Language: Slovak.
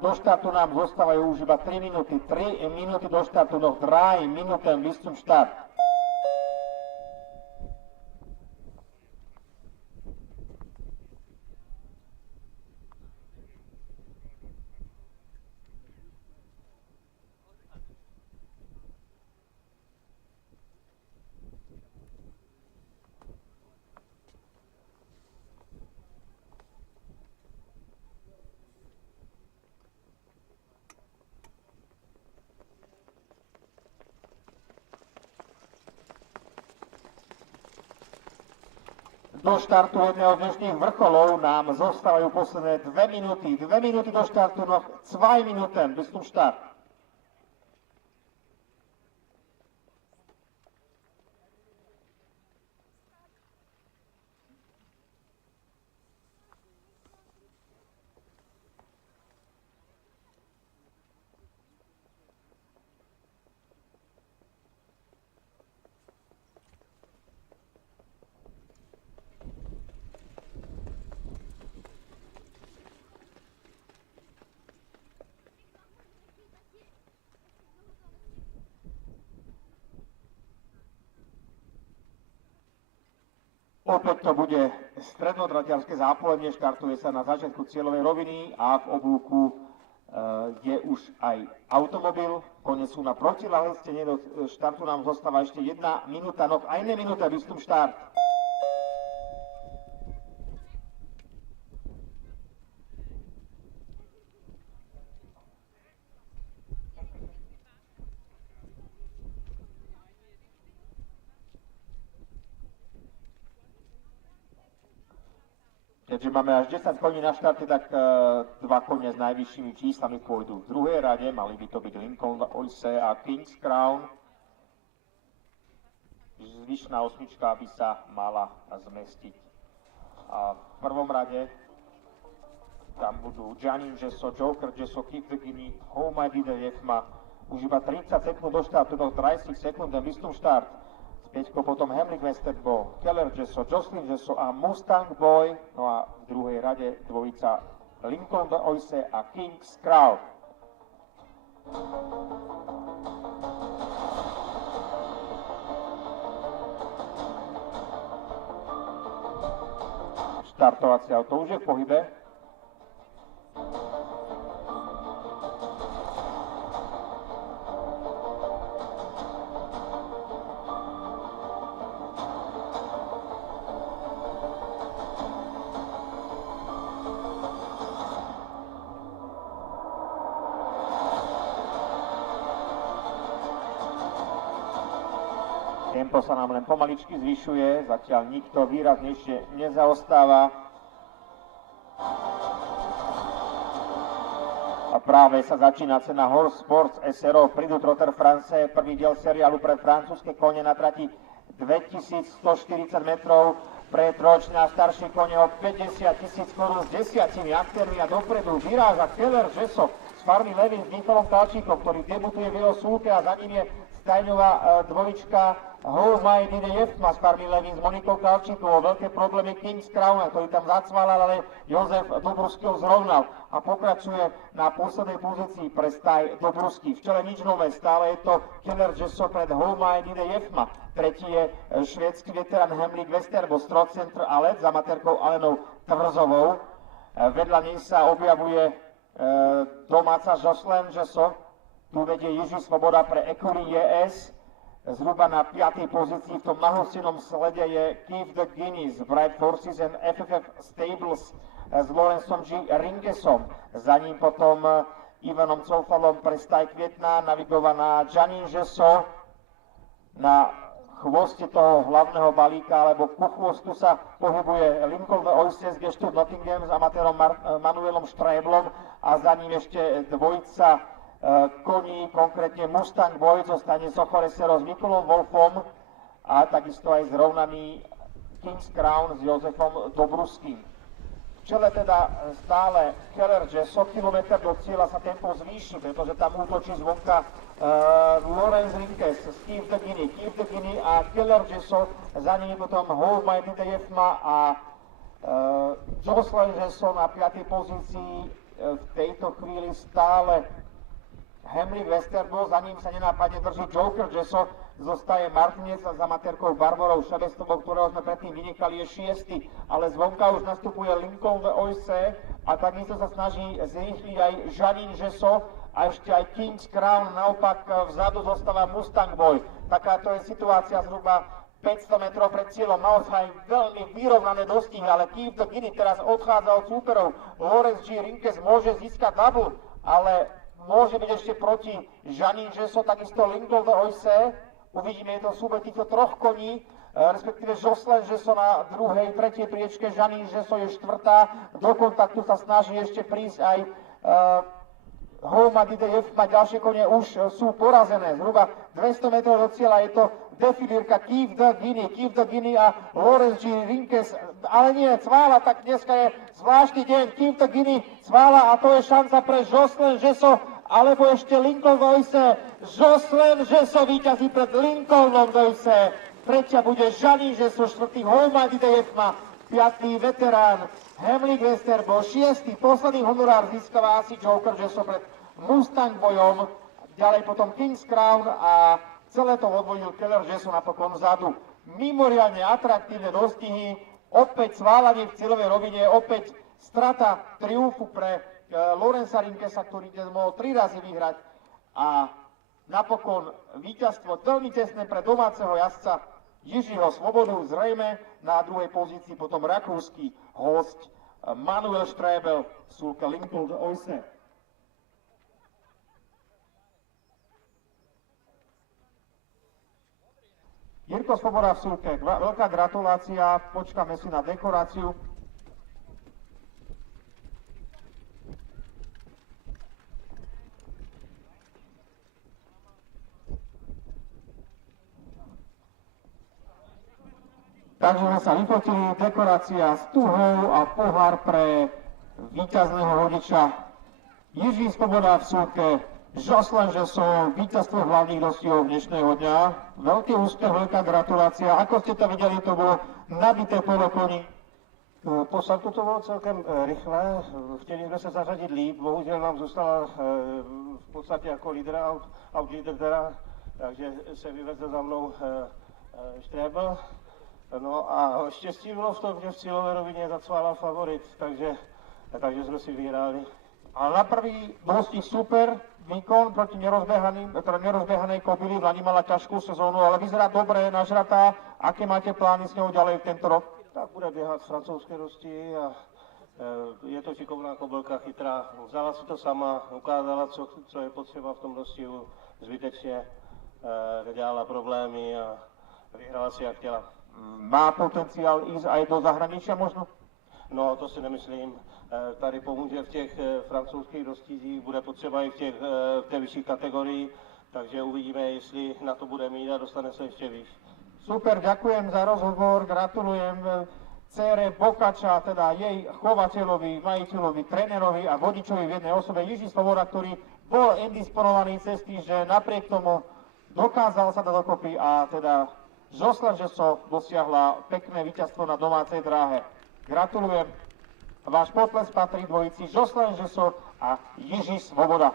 do štartu nám zostávajú už iba 3 minúty. 3 minúty do štartu, noch 3 Minuten bis zum Start. Do štartu jedného z dnešných vrcholov nám zostávajú posledné 2 minúty. 2 minúty do štartu, noch 2 Minuten bis zum Start. Opäť to bude strednotratiarske zápolenie, štartuje sa na začiatku cieľovej roviny a v oblúku je už aj automobil. Konec sú na protiľahlej stene, do štartu nám zostáva ešte 1 minúta, noch 1 Minute bis zum Start. Keďže máme až 10 koní na štarte, tak 2 konie s najvyššími číslami pôjdu v druhej rade. Mali by to byť Lincoln Oise a King's Crown. Zvyšná osmička by sa mala zmestiť. A v prvom rade tam budú Janin Gesso, Joker Gesso, Keep the Guinea, Home I Did Jefma. Už iba 30 sekúnd do štartu, do 30 sekúnd bis zum Start. Späťko potom Hemlik Westerbo, Keller Gesso, Jocelyn Gesso a Mustang Boy. No a v druhej rade dvojica Lincoln Oise a King's Crown. Štartovacie auto už je v pohybe. Tempo sa nám len pomaličky zvyšuje, zatiaľ nikto výraznejšie nezaostáva. A práve sa začína cena Horse Sports SRO Prix du Trotter France, prvý diel seriálu pre francúzske kone na trati 2140 metrov, pre trojročné a staršie kone o 50 000 korún s 10 aktérmi a dopredu vyráža Keller Gesso z farmy Levin s Nikolom Kalčíkom, ktorý debutuje v jeho súlke a za ním je stajňová dvojička Home I Did Jefma z farmy Levin s Monikou Kalčíkovou. Veľké problémy King's Crown, ktorý tam zacválal, ale Jozef Dobruský ho zrovnal a pokračuje na poslednej pozícii pre staj Dobruský. V čele nič nové, stále je to Keller Gesso pred Home I Did Jefma. Tretí je švédsky veterán Hemlik Westerbo z Trot Center Alet za amatérkou Alenou Tvrzovou. Vedľa nej sa objavuje domáca Jocelyn Gesso. Tu vedie Jiří Svoboda pre Ecurie JS. Zhruba na 5. pozícii v tom nahostenom slede je Keep the Guineas, Bright Forces and FFF Stables s Lorencom G. Ringesom. Za ním potom Ivanom Coufalom pre staj Kvietna, navigovaná Janin Gesso. Na chvoste toho hlavného balíka, alebo ku chvostu sa pohybuje Lincoln Oise z Gestalt Nottingham s amatérom Manuelom Štréblom a za ním ešte dvojica koní, konkrétne Mustang Boy zostane Sochoresero s Nikolom Wolfom a takisto aj zrovnaný King's Crown s Jozefom Dobruským. V čele teda stále Keller Gesso, kilometr do cieľa sa tempo zvýši, pretože tam útočí zvonka Lorenz Rinkes z Keep the Guinea a Keller Gesso, za nimi potom Home I Did Jefma a Jocelyn Gesso na 5. pozícii v tejto chvíli stále Hemlik Westerbo, za ním sa nenápadne drží Joker Jesso, zostaje Martinez za Materkou Barborou Šebestovou, ktorého sme predtým vynechali, je 6. Ale zvonka už nastupuje Lincoln de Oise a takisto sa snaží zrýchliť aj Janine Jesso a ešte aj King's Crown, naopak vzadu zostáva Mustang Boy. Takáto je situácia zhruba 500 metrov pred cieľom, naozaj veľmi vyrovnané dostihy, ale Keith de Guinea teraz odchádza od súperov. Lawrence G. Rinkes môže získať double, ale môže byť ešte proti Janine Jesso, takisto Lincoln de Oise. Uvidíme, je to súboj týchto troch koní, respektíve Jocelyn Jesso na druhej, tretej priečke, Janine Jesso je 4. Do kontaktu sa snaží ešte prísť aj Houma Didejev, ďalšie kone už sú porazené. Zhruba 200 metrov do cieľa je to defilírka Keith de Guinea a Lawrence G. Rinkes, ale nie, Cvála, tak dneska je zvláštny deň, Keith de Guinea, Cvála a to je šanca pre Jocelyn Jesso, alebo ešte Lincoln de Oise. Jocelyn Jesso víťazí pred Lincolnom de Oise, tretia bude Janine Jesso, 4. Houma Didejev, 5. veterán Hemlik Westerbo, 6. posledný honorár získava asi Joker Jesso pred Mustang Boyom, ďalej potom King's Crown a celé to odvodil Keller Jesso napokon vzadu. Mimoriadne atraktívne dostihy, opäť sválanie v cieľovej rovine, opäť strata triumfu pre Lawrencea Rinkesa, ktorý dnes mohol 3 razy vyhrať a napokon víťazstvo veľmi tesné pre domáceho jazdca Jiřího Svobodu, zrejme na druhej pozícii potom rakúsky host Manuel Strebel v súlke Lincoln de Oise. Jirko Svoboda v súlke, veľká gratulácia, počkáme si na dekoráciu. Takže sme sa vyfotili, dekorácia s tuhou a pohár pre víťazného vodiča Jiří Svoboda v súlke, Jocelyn Jesso, víťazstvo hlavných dostihov dnešného dňa. Veľký úspech, veľká gratulácia. Ako ste to videli, to bolo nabité polo koní. Po startu to bolo celkem rýchle, chtěli sme sa zařadiť líp, bohužiaľ nám zůstala v podstate ako líder, outlíder teda, takže se vyvezl za mnou Strebel. No a štěstí bylo v tom, že v cílové rovině zacválal favorit, takže jsme si vyhráli. A na prvý dostih super výkon proti nerozbehanej kobily. Vlani mala ťažkú sezónu, ale vyzerá dobre, nažratá. Aké máte plány s ňou ďalej tento rok? Tak bude běhat francouzské dosti a je to šikovná kobylka, chytrá. Vzala si to sama, ukázala, co je potřeba v tom dostihu. Zbytečně dělala problémy a vyhrala si jak chtěla. Má potenciál ísť aj do zahraničia možno? No, to si nemyslím. Tady pomůže v těch francouzských dostizích, bude potřeba i v té vyšší kategorii, takže uvidíme, jestli na to bude mít a dostane se ještě výš. Super, ďakujem za rozhovor, gratulujem dcére Bokača, teda jej chovateľovi, majiteľovi, trénerovi a vodičovi v jednej osobe, Jiří Svoboda, ktorý bol indisponovaný cesty, že napriek tomu dokázal sa dať dokopy a teda Jocelyn Jesso dosiahla pekné víťazstvo na domácej dráhe. Gratulujem. Váš potlesk patrí dvojici Jocelyn Jesso a Jiří Svoboda.